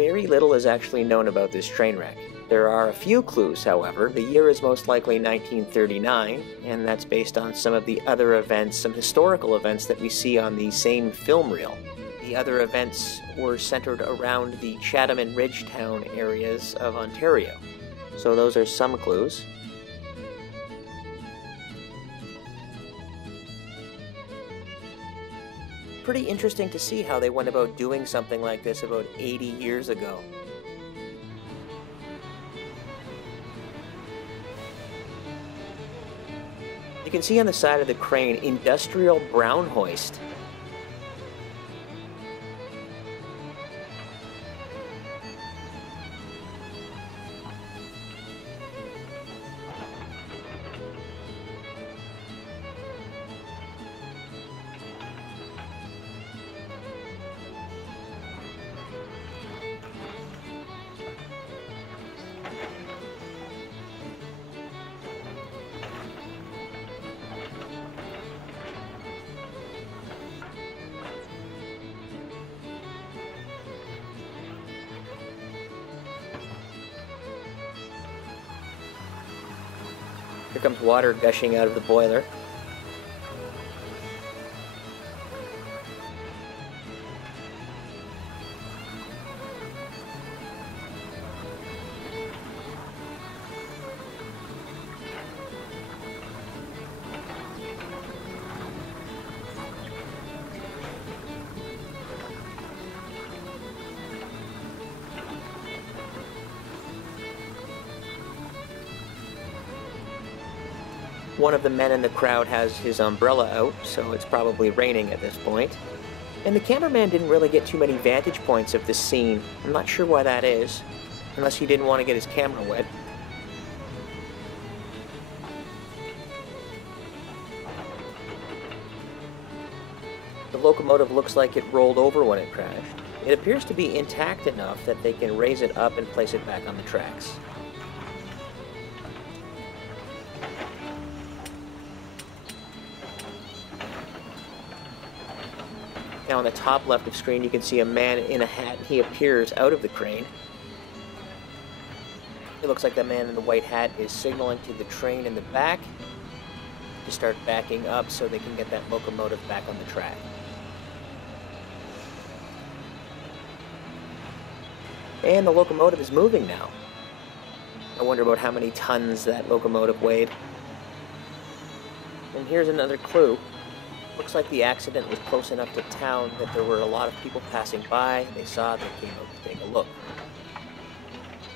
very little is actually known about this train wreck. There are a few clues, however. The year is most likely 1939, and that's based on some of the other events, some historical events that we see on the same film reel. The other events were centered around the Chatham and Ridgetown areas of Ontario. So those are some clues. Pretty interesting to see how they went about doing something like this about 80 years ago. You can see on the side of the crane, industrial brown hoist. Here comes water gushing out of the boiler. One of the men in the crowd has his umbrella out, so it's probably raining at this point. And the cameraman didn't really get too many vantage points of this scene. I'm not sure why that is, unless he didn't want to get his camera wet. The locomotive looks like it rolled over when it crashed. It appears to be intact enough that they can raise it up and place it back on the tracks. Now on the top left of screen you can see a man in a hat. He appears out of the crane. It looks like the man in the white hat is signaling to the train in the back to start backing up so they can get that locomotive back on the track. And the locomotive is moving now. I wonder about how many tons that locomotive weighed. And here's another clue. Looks like the accident was close enough to town that there were a lot of people passing by. They saw it, they came out to take a look.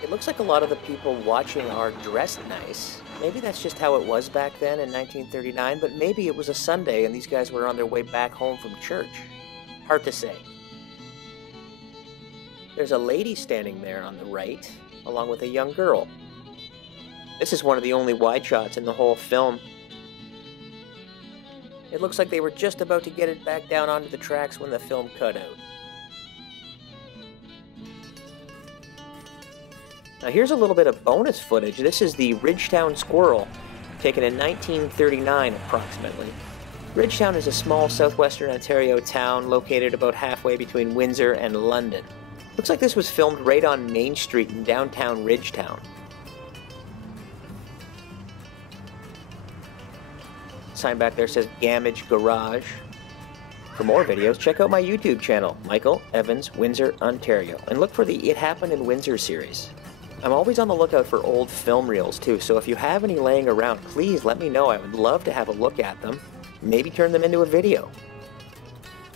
It looks like a lot of the people watching are dressed nice. Maybe that's just how it was back then in 1939, but maybe it was a Sunday and these guys were on their way back home from church. Hard to say. There's a lady standing there on the right, along with a young girl. This is one of the only wide shots in the whole film. It looks like they were just about to get it back down onto the tracks when the film cut out. Now here's a little bit of bonus footage. This is the Ridgetown Squirrel, taken in 1939 approximately. Ridgetown is a small southwestern Ontario town located about halfway between Windsor and London. Looks like this was filmed right on Main Street in downtown Ridgetown. Sign back there says Gamage Garage. For more videos, check out my YouTube channel, Michael Evans, Windsor, Ontario, and look for the It Happened in Windsor series. I'm always on the lookout for old film reels too, so if you have any laying around, please let me know. I would love to have a look at them, maybe turn them into a video.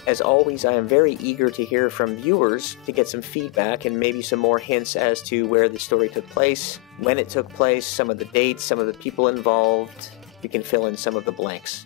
As always, I am very eager to hear from viewers to get some feedback and maybe some more hints as to where the story took place, when it took place, some of the dates, some of the people involved. You can fill in some of the blanks.